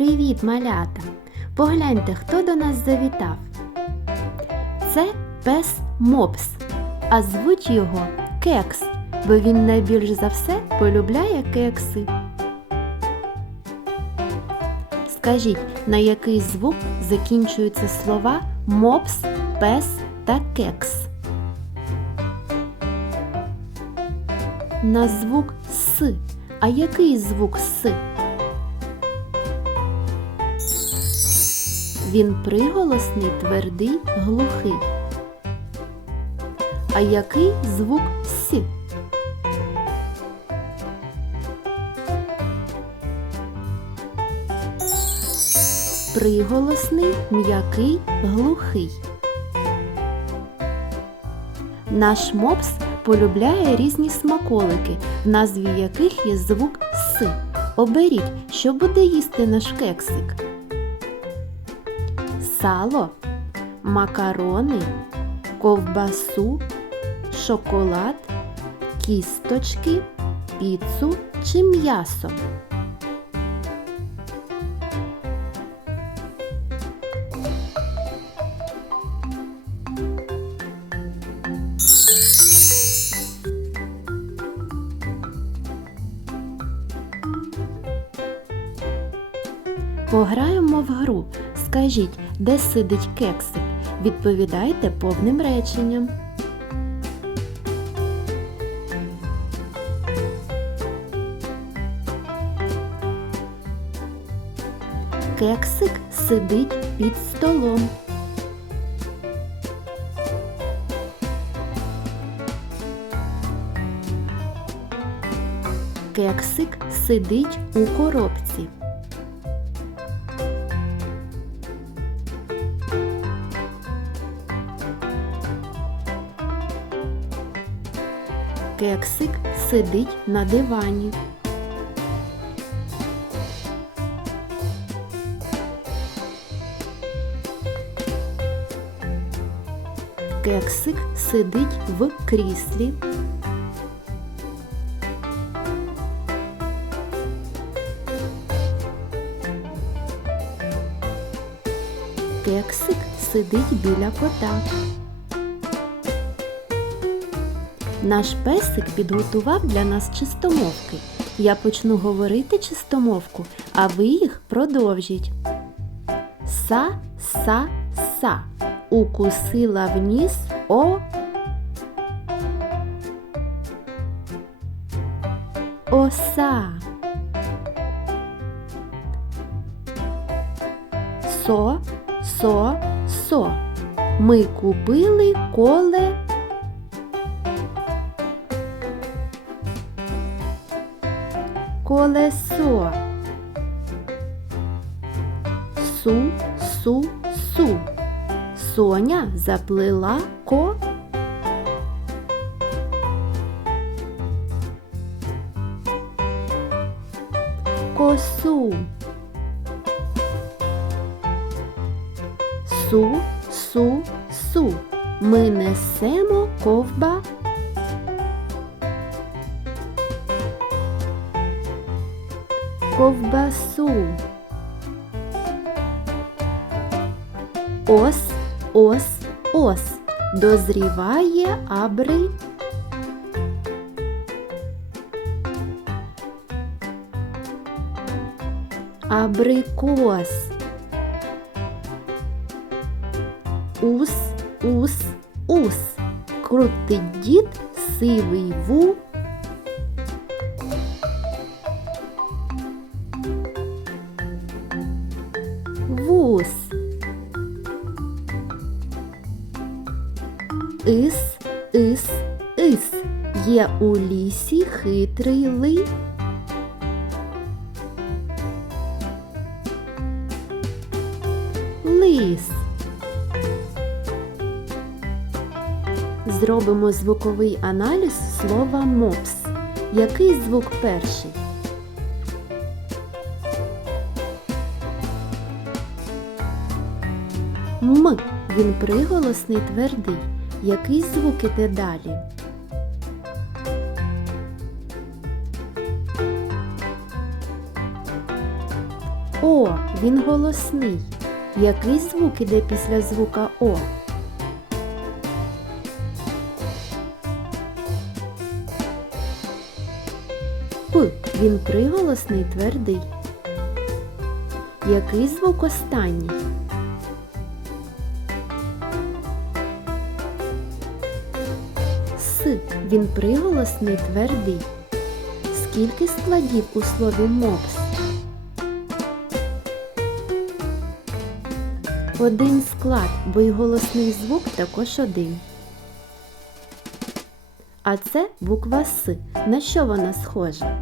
Привіт, малята! Погляньте, хто до нас завітав. Це пес Мопс, а звуть його Кекс, бо він найбільш за все полюбляє кекси. Скажіть, на який звук закінчуються слова мопс, пес та кекс? На звук С. А який звук С? Він приголосний, твердий, глухий. А який звук С? Приголосний, м'який, глухий. Наш мопс полюбляє різні смаколики, в назві яких є звук С. Оберіть, що буде їсти наш кексик. Сало, макарони, ковбасу, шоколад, кісточки, піцу чи м'ясо. Пограємо в гру. Скажіть, де сидить кексик? Відповідайте повним реченням. Кексик сидить під столом. Кексик сидить у коробці. Кексик сидить на дивані. Кексик сидить в кріслі. Кексик сидить біля кота. Наш песик підготував для нас чистомовки. Я почну говорити чистомовку, а ви їх продовжіть. Са, са, са. Укусила в ніс о. Оса. Со, со, со. Ми купили коле. Колесо. Су, су, су. Соня заплила ко. Косу. Су, су, су. Ми несемо ковба. Ковбасу. Ос, ос, ос. Дозріває абри. Абрикос. Ус, ус, ус. Крутить дід сивий ву. Ис, ис, ис. Є у лісі хитрий ли. Лис. Зробимо звуковий аналіз слова мопс. Який звук перший? М. Він приголосний твердий. Який звук іде далі? О, він голосний. Який звук іде після звука О? П. Він приголосний твердий. Який звук останній? Він приголосний твердий. Скільки складів у слові мопс? Один склад, бо й голосний звук також один. А це буква С. На що вона схожа?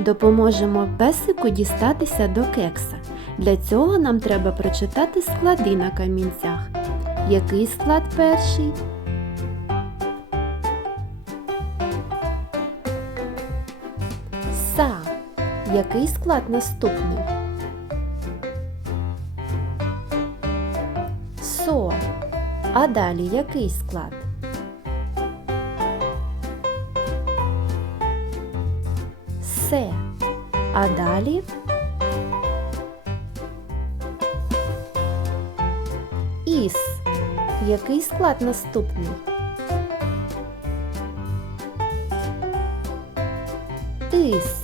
Допоможемо песику дістатися до кекса. Для цього нам треба прочитати склади на камінцях. Який склад перший? Са. Який склад наступний? Со. А далі який склад? Се. А далі Іс. Який склад наступний? Ис.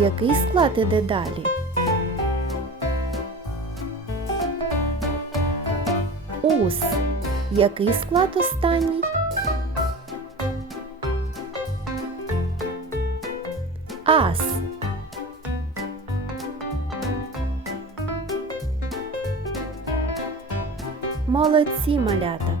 Який склад іде далі? Ус. Який склад останній? Ас. Молодці малята!